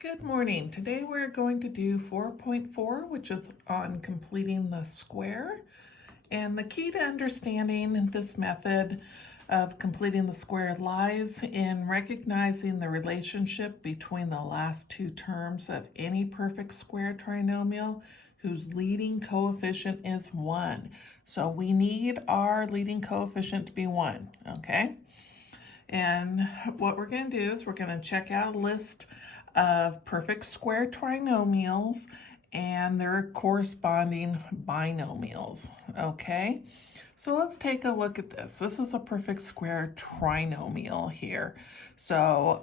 Good morning. Today we're going to do 4.4, which is on completing the square. And the key to understanding this method of completing the square lies in recognizing the relationship between the last two terms of any perfect square trinomial whose leading coefficient is 1. So we need our leading coefficient to be 1, okay? And what we're going to do is we're going to check out a list of perfect square trinomials and their corresponding binomials, okay? So let's take a look at this. This is a perfect square trinomial here. So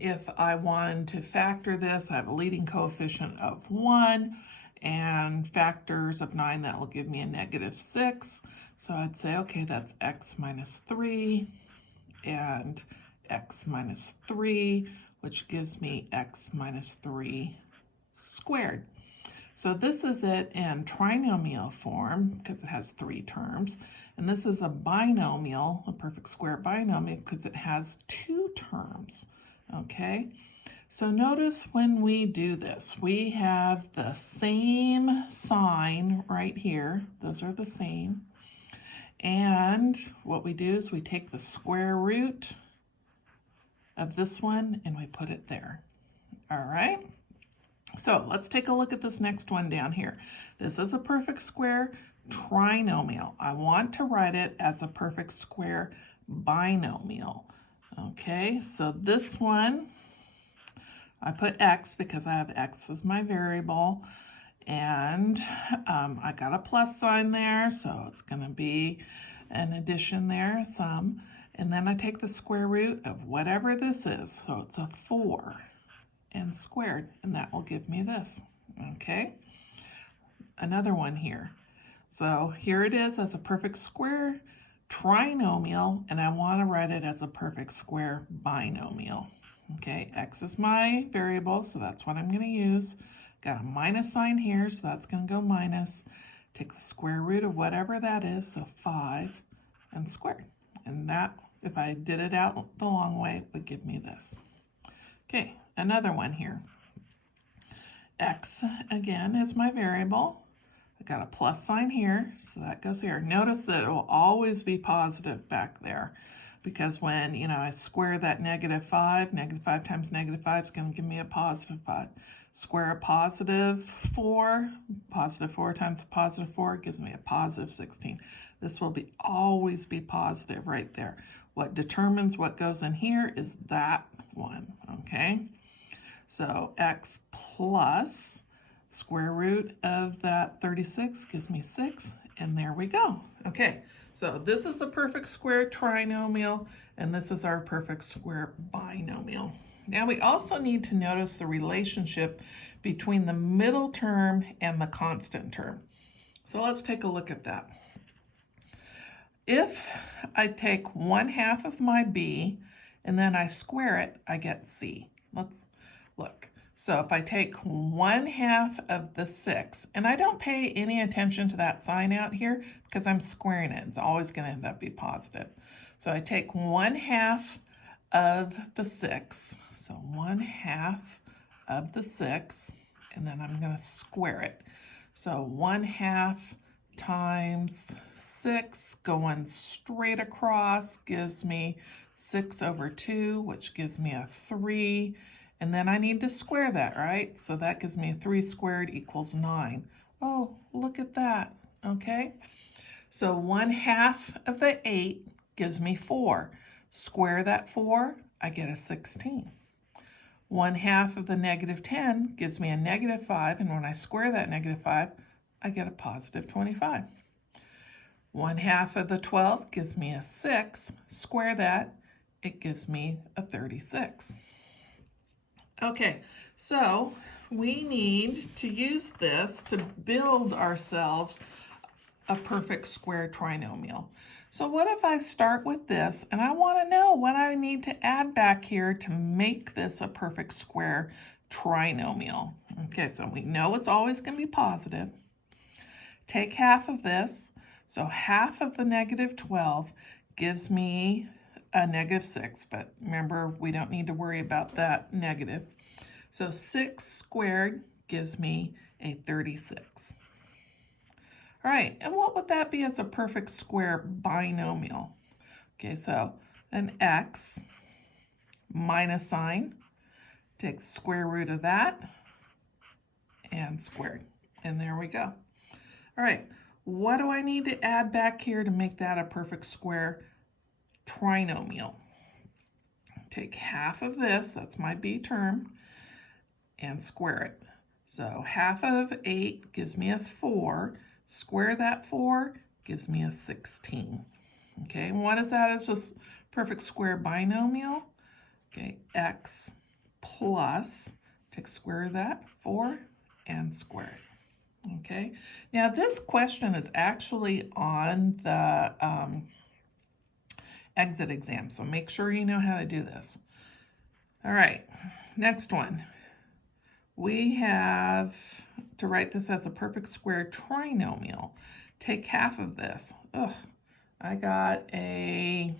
if I wanted to factor this, I have a leading coefficient of 1 and factors of 9, that will give me a -6. So I'd say, okay, that's x minus 3 and x minus 3, which gives me x minus 3 squared. So this is it in trinomial form because it has 3 terms. And this is a binomial, a perfect square binomial, because it has 2 terms. Okay, so notice when we do this, we have the same sign right here. Those are the same. And what we do is we take the square root of this one and we put it there. All right, so let's take a look at this next one down here. This is a perfect square trinomial. I want to write it as a perfect square binomial. Okay, so this one, I put x because I have x as my variable, and I got a plus sign there, so it's going to be an addition there, a sum. And then I take the square root of whatever this is, so it's a 4 and squared, and that will give me this. Okay, another one here. So here it is as a perfect square trinomial, and I want to write it as a perfect square binomial. Okay, x is my variable, so that's what I'm going to use. Got a minus sign here, so that's going to go minus. Take the square root of whatever that is, so 5 and squared. And that, if I did it out the long way, would give me this. Okay, another one here. X, again, is my variable. I got a plus sign here, so that goes here. Notice that it will always be positive back there, because when, I square that -5, -5 times -5 is going to give me a +5. Square a +4, +4 times a +4 gives me a +16. This will always be positive right there. What determines what goes in here is that one, okay? So x plus square root of that 36 gives me 6, and there we go. Okay, so this is a perfect square trinomial, and this is our perfect square binomial. Now we also need to notice the relationship between the middle term and the constant term. So let's take a look at that. If I take 1/2 of my b and then I square it, I get c. Let's look. So if I take 1/2 of the 6, and I don't pay any attention to that sign out here because I'm squaring it, it's always going to end up be positive. So I take 1/2 of the 6, so 1/2 of the 6, and then I'm going to square it. So 1/2 times 6 going straight across gives me 6/2, which gives me a 3. And then I need to square that, right? So that gives me 3 squared equals 9. Oh, look at that, okay? So 1/2 of the 8 gives me 4. Square that 4, I get a 16. 1/2 of the -10 gives me a -5, and when I square that -5, I get a +25. 1/2 of the 12 gives me a 6. Square that, it gives me a 36. Okay, so we need to use this to build ourselves a perfect square trinomial. So what if I start with this and I want to know what I need to add back here to make this a perfect square trinomial? Okay, so we know it's always going to be positive. Take half of this, so half of the -12 gives me a -6, but remember, we don't need to worry about that negative. So 6 squared gives me a 36. All right, and what would that be as a perfect square binomial? Okay, so an x minus sign, take the square root of that, and squared. And there we go. All right, what do I need to add back here to make that a perfect square trinomial? Take half of this, that's my b term, and square it. So half of 8 gives me a 4. Square that 4 gives me a 16. Okay, and what is that as a perfect square binomial? Okay, x plus, take square of that, 4, and square it. Okay, now this question is actually on the exit exam, so make sure you know how to do this. All right, next one. We have to write this as a perfect square trinomial. Take half of this. Ugh, I got a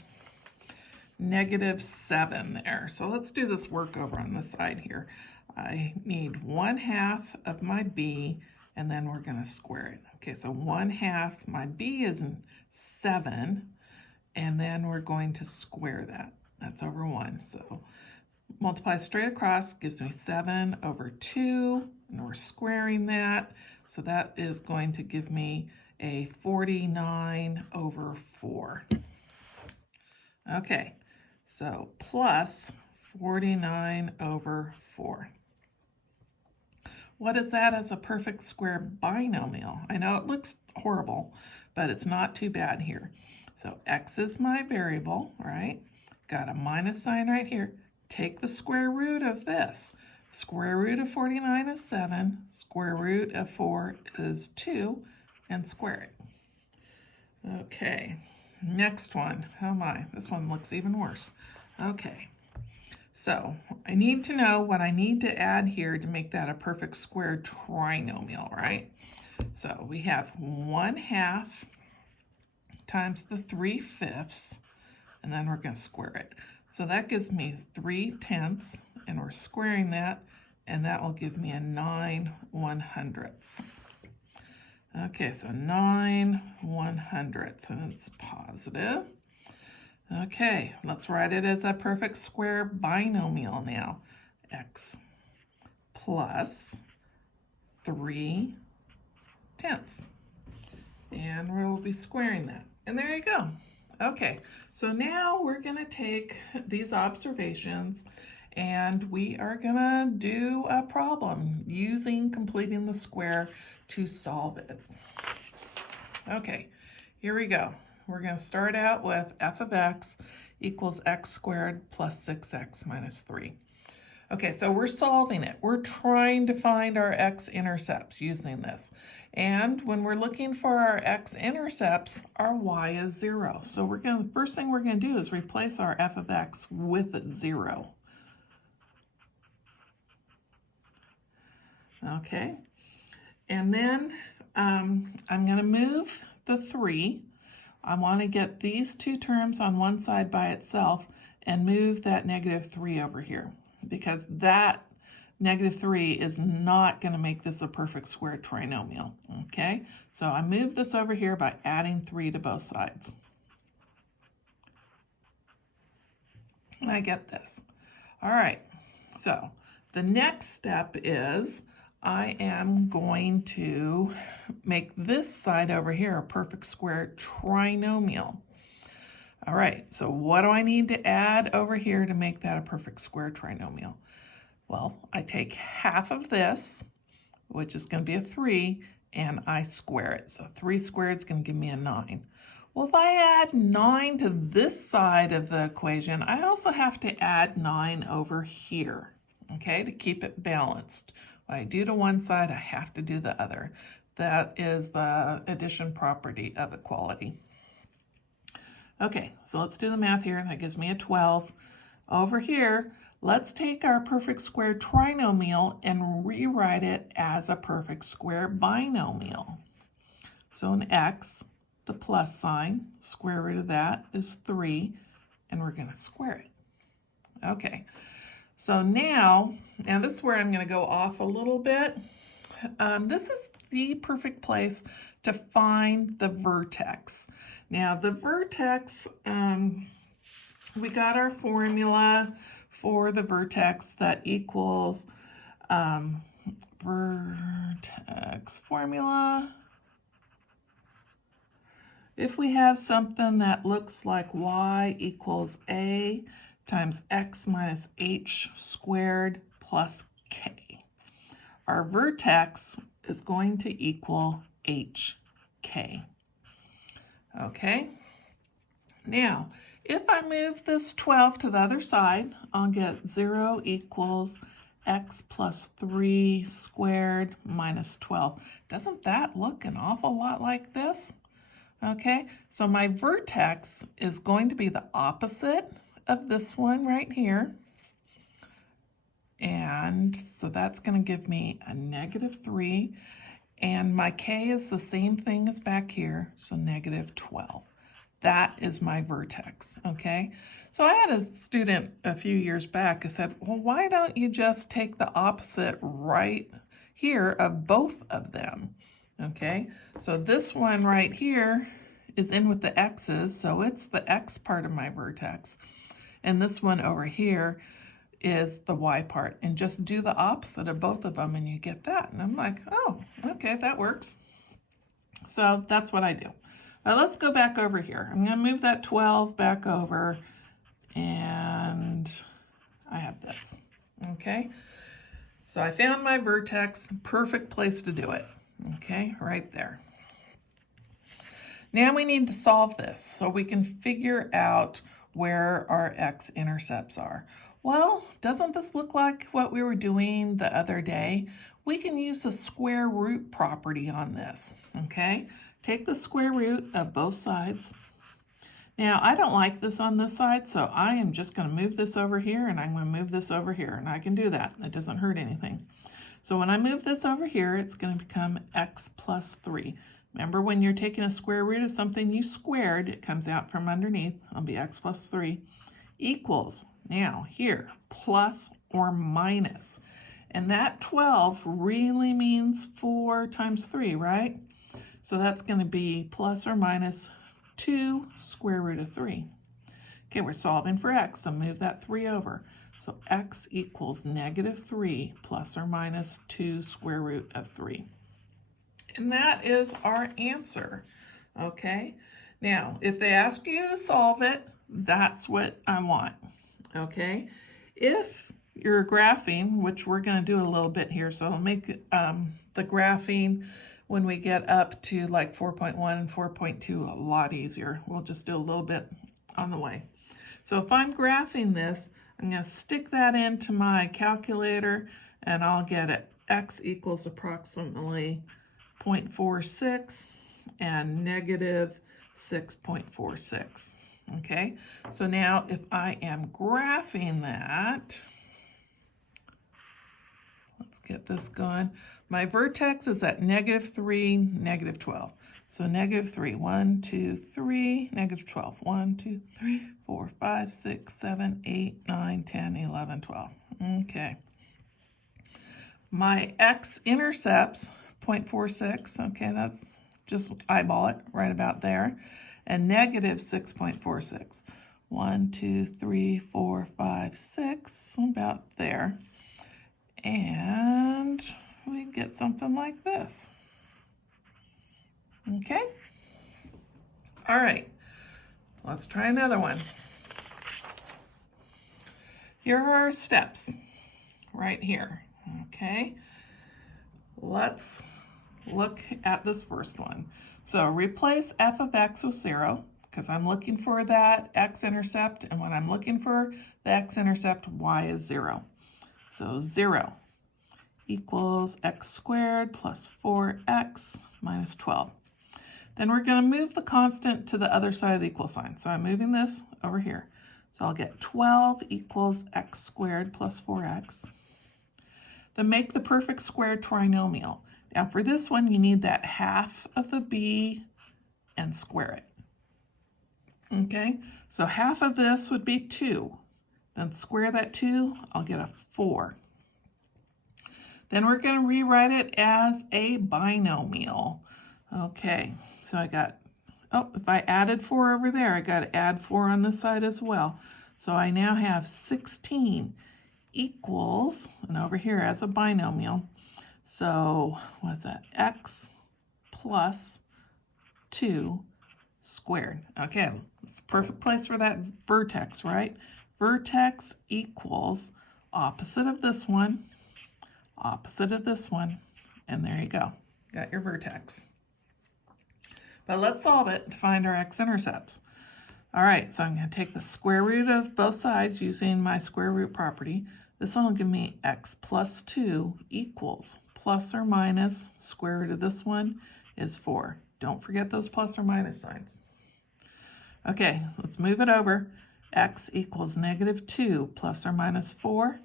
-7 there. So let's do this work over on this side here. I need 1/2 of my b, and then we're going to square it. Okay, so 1/2, my b is 7, and then we're going to square that. That's over 1. So multiply straight across gives me 7 over 2, and we're squaring that. So that is going to give me a 49 over 4. Okay, so plus 49 over 4. What is that as a perfect square binomial? I know it looks horrible, but it's not too bad here. So x is my variable, right? Got a minus sign right here. Take the square root of this. Square root of 49 is 7. Square root of 4 is 2, and square it. Okay, next one. Oh my, this one looks even worse. Okay, so I need to know what I need to add here to make that a perfect square trinomial, right? So we have 1/2 times the 3/5, and then we're going to square it. So that gives me 3/10, and we're squaring that, and that will give me a 9/100. Okay, so 9/100, and it's positive. Okay, let's write it as a perfect square binomial now. X plus 3/10. And we'll be squaring that. And there you go. Okay, so now we're going to take these observations and we are going to do a problem using completing the square to solve it. Okay, here we go. We're going to start out with f of x equals x squared plus 6x minus 3. Okay, so we're solving it. We're trying to find our x-intercepts using this. And when we're looking for our x-intercepts, our y is 0. So the first thing we're going to do is replace our f of x with 0. Okay, and then I'm going to move the 3. I want to get these two terms on one side by itself and move that -3 over here, because that -3 is not going to make this a perfect square trinomial. Okay, so I move this over here by adding 3 to both sides. And I get this. All right, so the next step is I am going to make this side over here a perfect square trinomial. All right, so what do I need to add over here to make that a perfect square trinomial? Well, I take half of this, which is going to be a 3, and I square it. So 3 squared is going to give me a 9. Well, if I add 9 to this side of the equation, I also have to add 9 over here, okay, to keep it balanced. What I do to one side, I have to do the other. That is the addition property of equality. Okay, so let's do the math here. That gives me a 12. Over here, let's take our perfect square trinomial and rewrite it as a perfect square binomial. So an x, the plus sign, square root of that is 3, and we're going to square it. Okay, So now this is where I'm going to go off a little bit. This is the perfect place to find the vertex. Now the vertex, we got our formula for the vertex that equals vertex formula. If we have something that looks like y equals a times x minus h squared plus k, our vertex is going to equal hk. Okay, now if I move this 12 to the other side, I'll get 0 equals x plus 3 squared minus 12. Doesn't that look an awful lot like this? Okay, so my vertex is going to be the opposite of this one right here. And so that's going to give me a -3. And my k is the same thing as back here, so -12. That is my vertex, okay? So I had a student a few years back who said, well, why don't you just take the opposite right here of both of them? Okay, so this one right here is in with the x's, so it's the x part of my vertex. And this one over here is the y part. And just do the opposite of both of them and you get that. And I'm like, oh, okay, that works. So that's what I do. Now let's go back over here. I'm going to move that 12 back over, and I have this. Okay, so I found my vertex, perfect place to do it. Okay, right there. Now we need to solve this so we can figure out where our x-intercepts are. Well, doesn't this look like what we were doing the other day? We can use the square root property on this, okay? Take the square root of both sides. Now, I don't like this on this side, so I am just going to move this over here, and I'm going to move this over here, and I can do that. It doesn't hurt anything. So when I move this over here, it's going to become x plus 3. Remember, when you're taking a square root of something you squared, it comes out from underneath. It'll be x plus 3 equals, now here, plus or minus. And that 12 really means 4 times 3, right? So that's going to be plus or minus 2 square root of 3. Okay, we're solving for x, so move that 3 over. So x equals -3 plus or minus 2 square root of 3. And that is our answer, okay? Now, if they ask you to solve it, that's what I want, okay? If you're graphing, which we're going to do a little bit here, so I'll make the graphing when we get up to like 4.1 and 4.2 a lot easier. We'll just do a little bit on the way. So if I'm graphing this, I'm going to stick that into my calculator, and I'll get it. X equals approximately 0.46 and -6.46. Okay, so now if I am graphing that, let's get this going. My vertex is at -3, -12. So -3, 1, 2, 3, -12, 1, 2, 3, 4, 5, 6, 7, 8, 9, 10, 11, 12. Okay. My x-intercepts, 0.46, okay, that's just eyeball it right about there, and -6.46. 1, 2, 3, 4, 5, 6, about there. And we get something like this. Okay? All right, let's try another one. Here are our steps right here. Okay, let's look at this first one. So replace f of x with 0, because I'm looking for that x-intercept, and when I'm looking for the x-intercept, y is 0. So 0 equals x squared plus 4x minus 12. Then we're going to move the constant to the other side of the equal sign. So I'm moving this over here. So I'll get 12 equals x squared plus 4x. Then make the perfect square trinomial. Now for this one, you need that half of the b and square it. Okay, so half of this would be 2. Then square that 2, I'll get a 4. Then we're going to rewrite it as a binomial. Okay, so I got, oh, if I added 4 over there, I got to add 4 on this side as well. So I now have 16 equals, and over here as a binomial, so what's that? X plus 2 squared. Okay, it's a perfect place for that vertex, right? Vertex equals opposite of this one, and there you go. Got your vertex. But let's solve it to find our x-intercepts. All right, so I'm going to take the square root of both sides using my square root property. This one will give me x plus 2 equals plus or minus square root of this one is 4. Don't forget those plus or minus signs. Okay, let's move it over. X equals -2 plus or minus 4.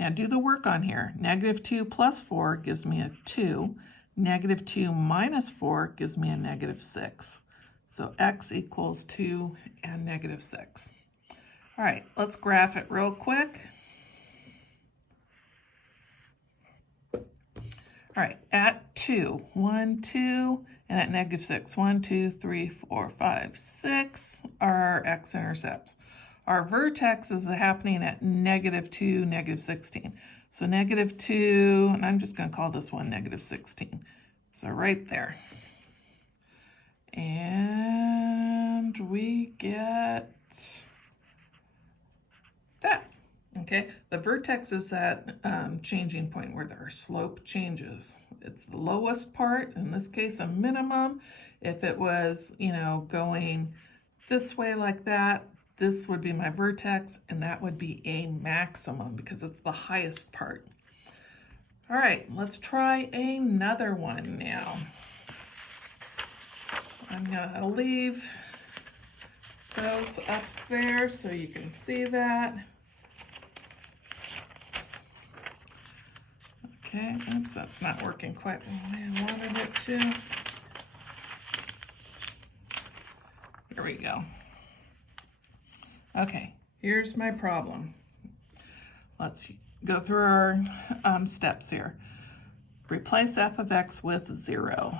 Now do the work on here. -2 plus 4 gives me a 2. -2 minus 4 gives me a -6. So x equals 2 and -6. All right, let's graph it real quick. All right, at 2, 1, 2, and at -6, 1, 2, 3, 4, 5, 6 are our x-intercepts. Our vertex is happening at -2, -16. So -2, and I'm just going to call this one -16. So right there. And we get that. Okay, the vertex is that changing point where our slope changes. It's the lowest part, in this case a minimum. If it was, going this way like that, this would be my vertex, and that would be a maximum because it's the highest part. All right, let's try another one now. I'm gonna leave those up there so you can see that. Okay, oops, that's not working quite the way I wanted it to. Here we go. Okay, here's my problem. Let's go through our steps here. Replace f of x with 0.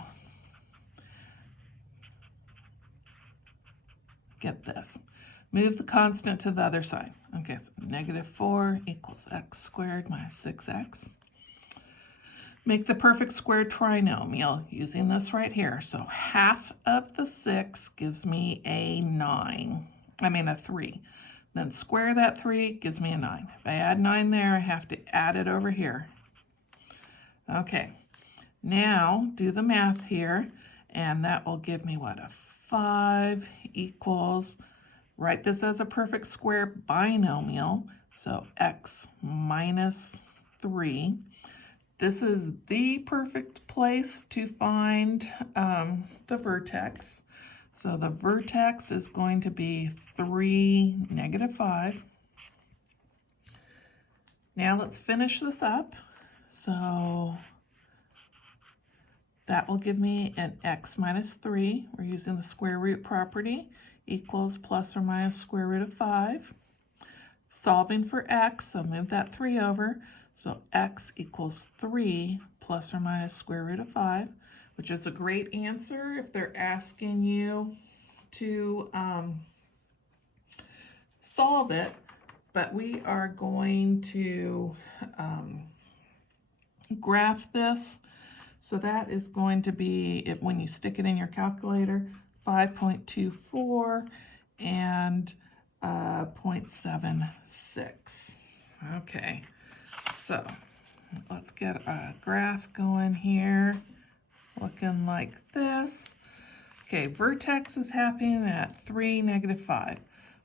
Get this. Move the constant to the other side. Okay, so -4 equals x squared minus 6x. Make the perfect square trinomial using this right here. So half of the 6 gives me a 3. Then square that 3 gives me a 9. If I add 9 there, I have to add it over here. Okay, now do the math here, and that will give me what? A 5 equals, write this as a perfect square binomial, so x minus 3. This is the perfect place to find the vertex. So the vertex is going to be 3, -5. Now let's finish this up. So that will give me an x minus 3. We're using the square root property, equals plus or minus square root of 5. Solving for x, so move that 3 over. So x equals 3 plus or minus square root of 5, which is a great answer if they're asking you to solve it. But we are going to graph this. So that is going to be, when you stick it in your calculator, 5.24 and 0.76. Okay. So let's get a graph going here, looking like this. Okay, vertex is happening at 3, -5.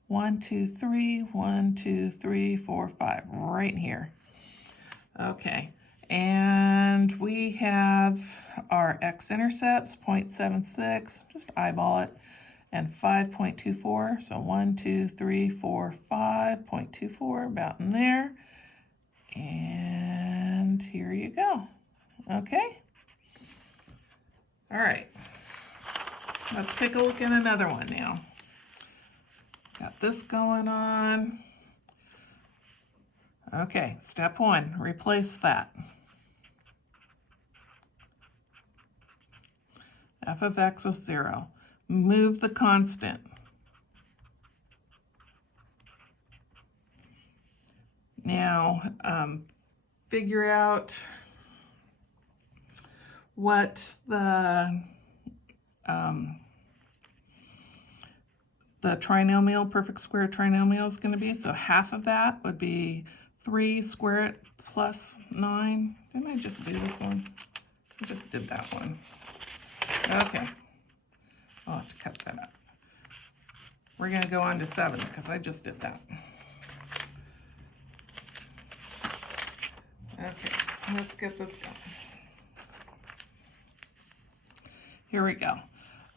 1, 2, 3, 1, 2, 3, 4, 5, right here. Okay, and we have our x-intercepts, 0.76, just eyeball it, and 5.24, so 1, 2, 3, 4, 5.24, about in there. And here you go. Okay. All right. Let's take a look at another one now. Got this going on. Okay, step 1, replace that. F of x with 0. Move the constant. Now, figure out what the trinomial, perfect square trinomial is going to be. So half of that would be 3 square it plus 9. Didn't I just do this one? I just did that one. Okay. I'll have to cut that up. We're going to go on to 7 because I just did that. Okay, let's get this going. Here we go.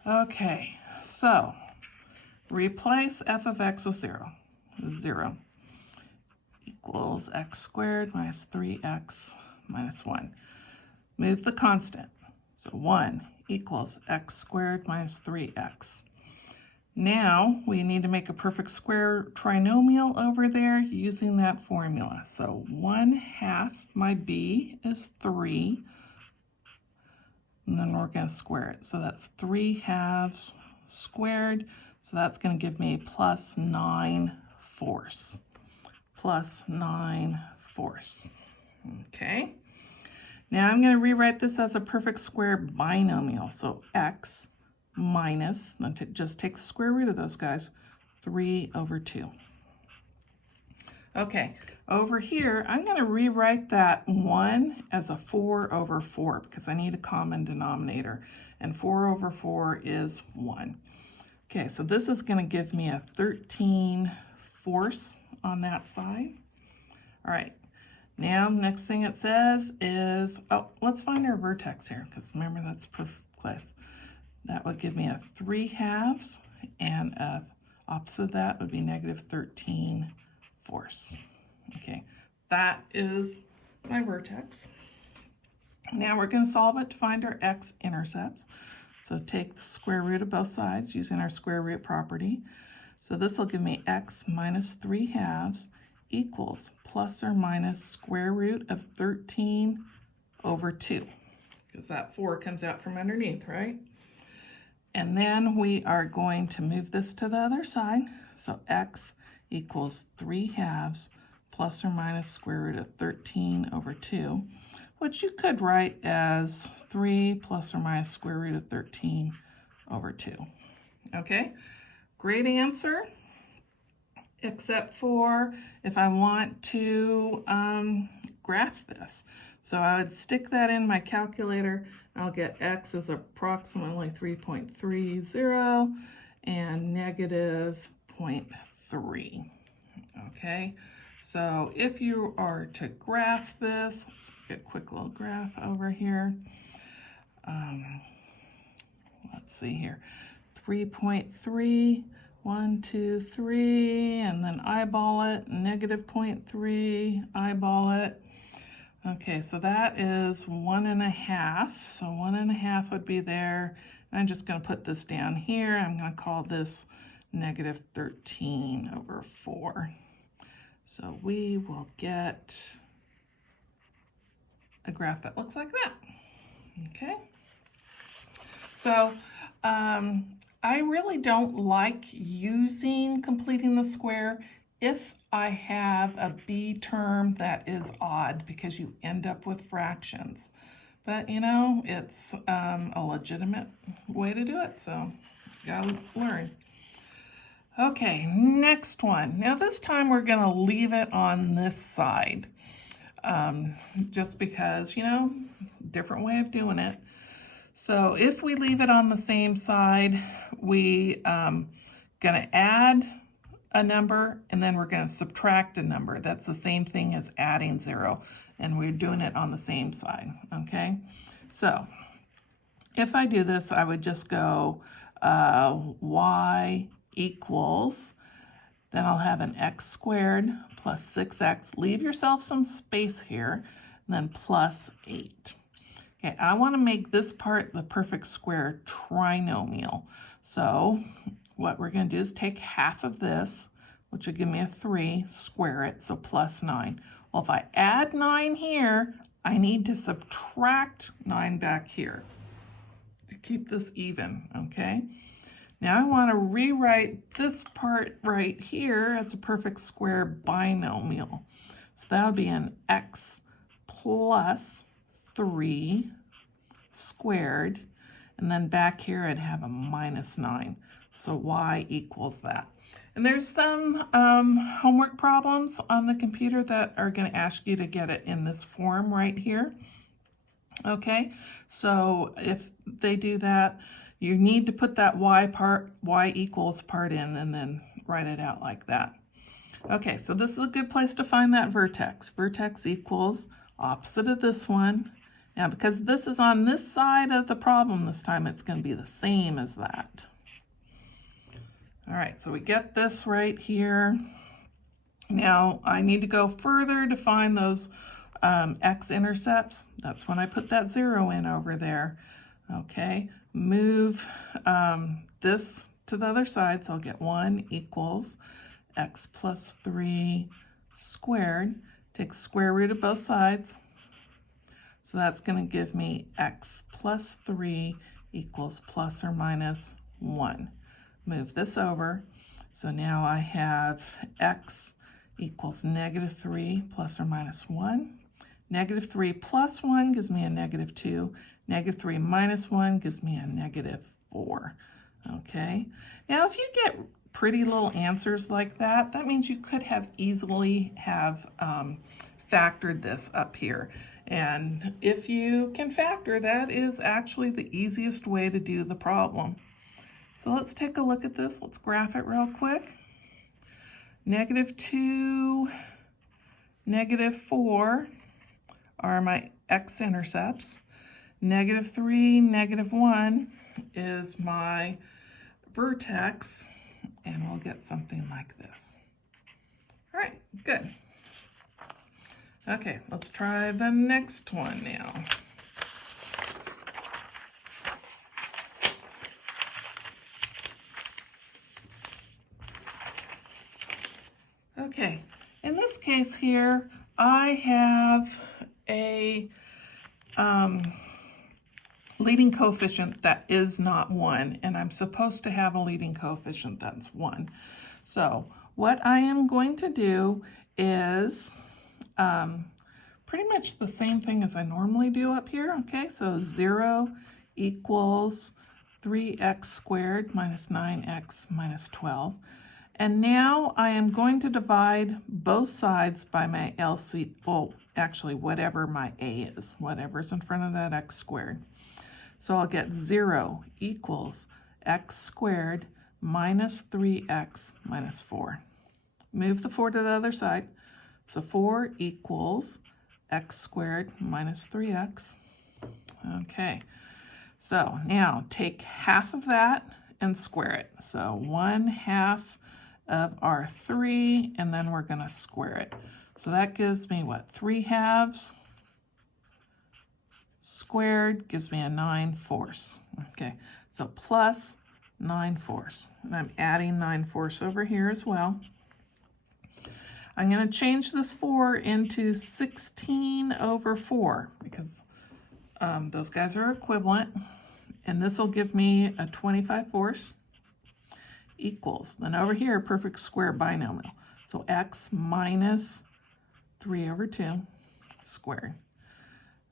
Okay, so replace f of x with 0. 0 equals x squared minus 3x minus 1. Move the constant. So 1 equals x squared minus 3x. Now we need to make a perfect square trinomial over there using that formula. So 1/2, my b is 3, and then we're going to square it. So that's 3/2 squared. So that's going to give me plus 9/4. Plus 9/4. Okay. Now I'm going to rewrite this as a perfect square binomial. So x minus, then just take the square root of those guys, 3/2. Okay, over here, I'm going to rewrite that 1 as a 4/4 because I need a common denominator, and 4/4 is 1. Okay, so this is going to give me a 13/4 on that side. All right, now next thing it says is, oh, let's find our vertex here because remember that's perfect place. That would give me a 3/2, and opposite of that would be negative 13/4. Okay, that is my vertex. Now we're going to solve it to find our x-intercepts. So take the square root of both sides using our square root property. So this will give me x minus 3/2 equals plus or minus square root of 13/2, because that 4 comes out from underneath, right? And then we are going to move this to the other side. So x equals 3/2 plus or minus square root of 13/2, which you could write as 3 plus or minus square root of 13/2. Okay, great answer, except for if I want to graph this. So I would stick that in my calculator. I'll get x is approximately 3.30 and negative 0.3. Okay, so if you are to graph this, get a quick little graph over here. Let's see here, 3.3, 1, 2, 3, and then eyeball it, negative 0.3, eyeball it. Okay, so that is 1.5. So 1.5 would be there. I'm just going to put this down here. I'm going to call this negative 13/4. So we will get a graph that looks like that. Okay. So I really don't like using completing the square if I have a b term that is odd, because you end up with fractions. But you know, it's a legitimate way to do it, so you gotta learn. Okay, next one. Now this time we're gonna leave it on this side, just because, you know, different way of doing it. So if we leave it on the same side, we gonna add a number, and then we're going to subtract a number. That's the same thing as adding 0, and we're doing it on the same side. Okay, so if I do this, I would just go y equals, then I'll have an x squared plus 6x. Leave yourself some space here, and then plus 8. Okay, I want to make this part the perfect square trinomial. So what we're going to do is take half of this, which will give me a 3, square it, so plus 9. Well, if I add 9 here, I need to subtract 9 back here to keep this even, okay? Now I want to rewrite this part right here as a perfect square binomial. So that would be an x plus 3 squared, and then back here I'd have a minus 9. So y equals that. And there's some homework problems on the computer that are going to ask you to get it in this form right here. Okay, so if they do that, you need to put that y equals part in and then write it out like that. Okay, so this is a good place to find that vertex. Vertex equals opposite of this one. Now, because this is on this side of the problem this time, it's going to be the same as that. All right, so we get this right here. Now, I need to go further to find those x-intercepts. That's when I put that 0 in over there. Okay, move this to the other side, so I'll get 1 equals x plus 3 squared. Take the square root of both sides. So that's going to give me x plus 3 equals plus or minus 1. Move this over. So now I have x equals negative 3 plus or minus 1. Negative 3 plus 1 gives me a negative 2. Negative 3 minus 1 gives me a negative 4. Okay. Now if you get pretty little answers like that, that means you could have easily have factored this up here. And if you can factor, that is actually the easiest way to do the problem. So let's take a look at this. Let's graph it real quick. Negative 2, negative 4 are my x-intercepts. Negative 3, negative 1 is my vertex, and we'll get something like this. All right, good. Okay, let's try the next one now. Okay, in this case here, I have a leading coefficient that is not 1, and I'm supposed to have a leading coefficient that's 1. So what I am going to do is pretty much the same thing as I normally do up here. Okay, so 0 equals 3x squared minus 9x minus 12. And now I am going to divide both sides by my LC, well, actually whatever my a is, whatever's in front of that x squared. So I'll get 0 equals x squared minus 3x minus 4. Move the 4 to the other side. So 4 equals x squared minus 3x. Okay, so now take half of that and square it. So 1/2 of our 3, and then we're going to square it. So that gives me what? 3/2 squared gives me a 9/4. Okay, so plus 9/4. And I'm adding 9/4 over here as well. I'm going to change this 4 into 16/4 because those guys are equivalent. And this will give me a 25/4 equals. Then over here, perfect square binomial. So x minus 3/2 squared.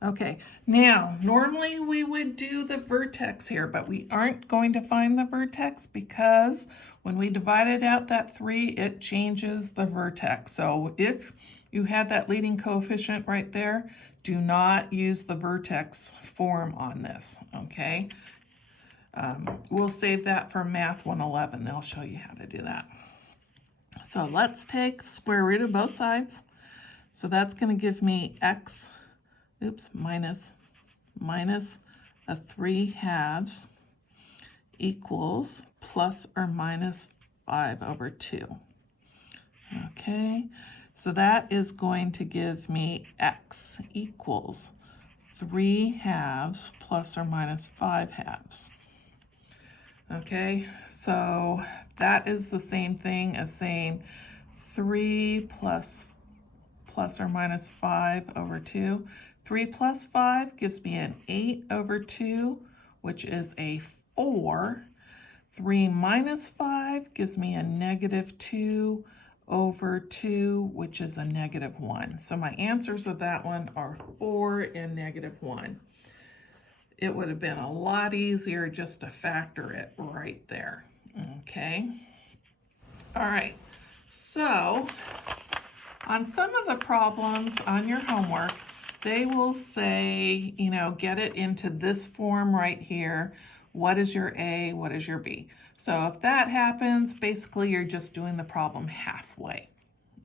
Okay, now normally we would do the vertex here, but we aren't going to find the vertex because when we divided out that 3, it changes the vertex. So if you had that leading coefficient right there, do not use the vertex form on this, okay? We'll save that for Math 111. They'll show you how to do that. So let's take the square root of both sides. So that's going to give me x, minus a 3/2 equals plus or minus 5/2. Okay, so that is going to give me x equals 3/2 plus or minus 5/2. Okay, so that is the same thing as saying 3 plus plus or minus 5 over 2. 3 plus 5 gives me an 8 over 2, which is a 4. 3 minus 5 gives me a negative 2 over 2, which is a negative 1. So my answers of that one are 4 and negative 1. It would have been a lot easier just to factor it right there. Okay. All right. So on some of the problems on your homework, they will say, you know, get it into this form right here. What is your A? What is your B? So if that happens, basically you're just doing the problem halfway.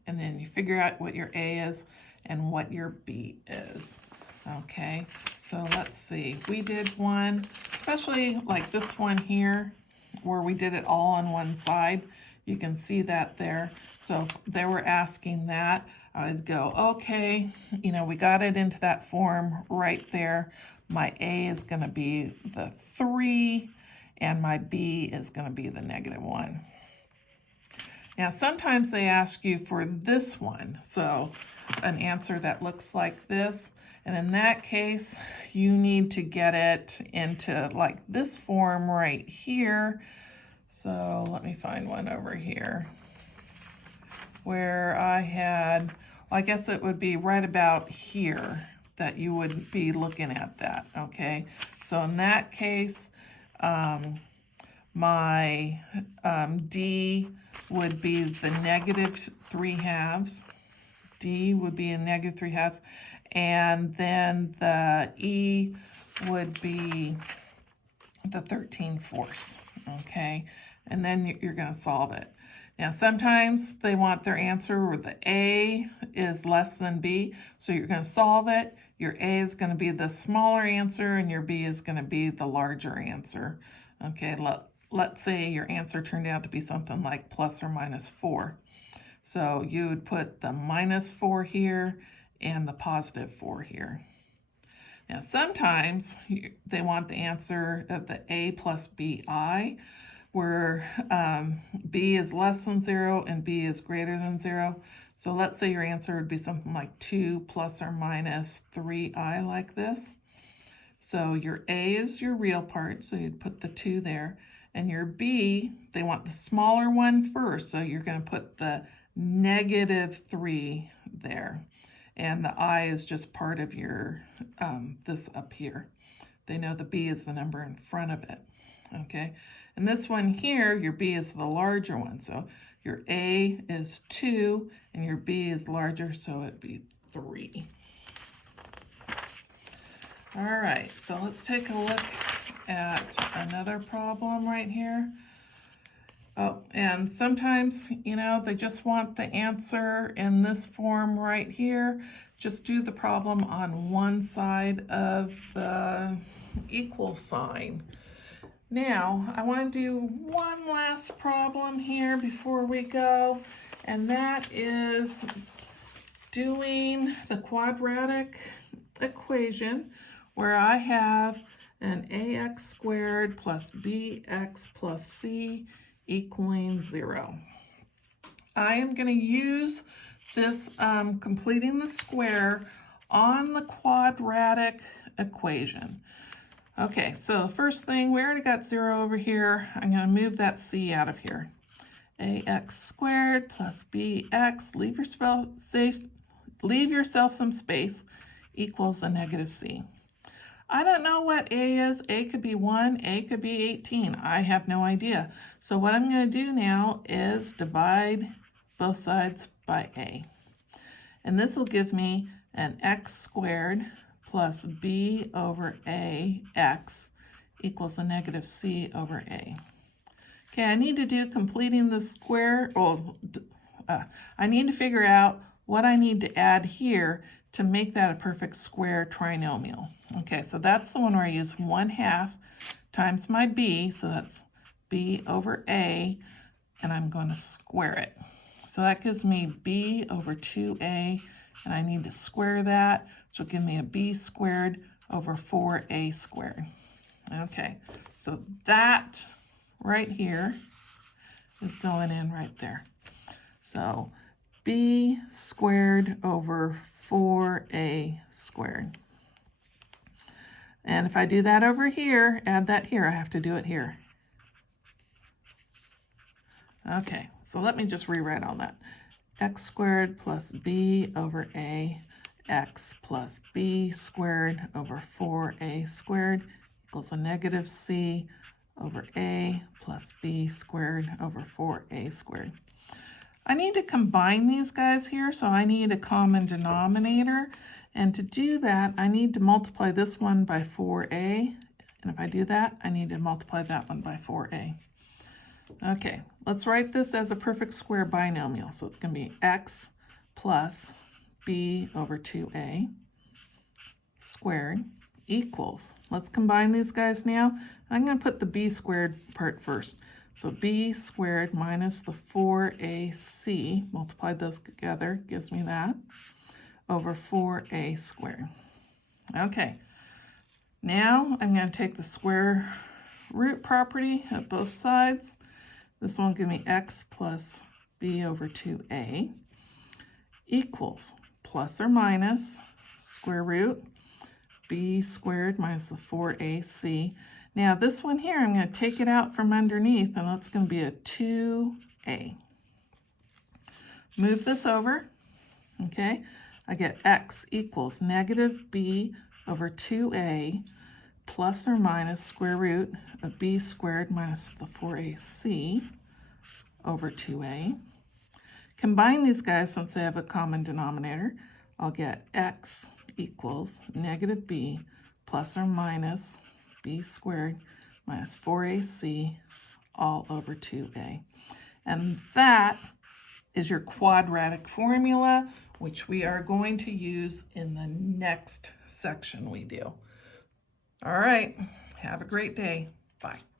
And then you figure out what your A is and what your B is. Okay, so let's see. We did one, especially like this one here, where we did it all on one side. You can see that there. So if they were asking that, I'd go, okay, you know, we got it into that form right there. My A is going to be the 3, and my B is going to be the negative 1. Now, sometimes they ask you for this one, so an answer that looks like this. And in that case, you need to get it into like this form right here. So let me find one over here where I had, well, I guess it would be right about here that you would be looking at that, okay? So in that case, my D would be the negative 3/2. D would be a negative 3/2. And then the E would be the 13/4, okay? And then you're going to solve it. Now, sometimes they want their answer where the A is less than B, so you're going to solve it. Your A is going to be the smaller answer, and your B is going to be the larger answer. Okay, let's say your answer turned out to be something like plus or minus 4. So you would put the minus 4 here and the positive 4 here. Now, sometimes they want the answer of the A plus BI, where B is less than 0 and B is greater than 0. So let's say your answer would be something like 2 plus or minus 3i, like this. So your A is your real part, so you'd put the 2 there. And your B, they want the smaller one first, so you're going to put the negative 3 there. And the I is just part of your, this up here. They know the B is the number in front of it, okay? And this one here, your B is the larger one. So your A is 2 and your B is larger, so it'd be 3. All right, so let's take a look at another problem right here. Oh, and sometimes, you know, they just want the answer in this form right here. Just do the problem on one side of the equal sign. Now, I want to do one last problem here before we go, and that is doing the quadratic equation where I have an ax squared plus bx plus c equaling 0. I am going to use this completing the square on the quadratic equation. Okay, so the first thing, we already got 0 over here. I'm going to move that c out of here. Ax squared plus bx, leave yourself some space, equals a negative c. I don't know what A is. A could be 1, A could be 18. I have no idea. So what I'm going to do now is divide both sides by A. And this will give me an x squared plus b over ax equals a negative c over a. Okay, I need to do completing the square. I need to figure out what I need to add here to make that a perfect square trinomial. Okay, so that's the one where I use 1/2 times my b, so that's b over a, and I'm going to square it. So that gives me b over 2a, and I need to square that, so give me a b squared over 4a squared. Okay, so that right here is going in right there. So b squared over 4a squared. And if I do that over here, add that here, I have to do it here. Okay, so let me just rewrite all that. X squared plus b over a, x plus b squared over 4a squared equals a negative c over a plus b squared over 4a squared. I need to combine these guys here, so I need a common denominator. And to do that, I need to multiply this one by 4a. And if I do that, I need to multiply that one by 4a. Okay, let's write this as a perfect square binomial. So it's going to be x plus b over 2a squared equals, let's combine these guys now. I'm going to put the b squared part first. So b squared minus the 4ac, multiply those together, gives me that, over 4a squared. Okay, now I'm going to take the square root property of both sides. This one will give me x plus b over 2a equals plus or minus square root b squared minus the 4ac. Now this one here, I'm going to take it out from underneath, and it's going to be a 2a. Move this over, okay? I get x equals negative b over 2a plus or minus square root of b squared minus the 4ac over 2a. Combine these guys since they have a common denominator. I'll get x equals negative b plus or minus b squared minus 4ac all over 2a. And that is your quadratic formula, which we are going to use in the next section we do. All right, have a great day. Bye.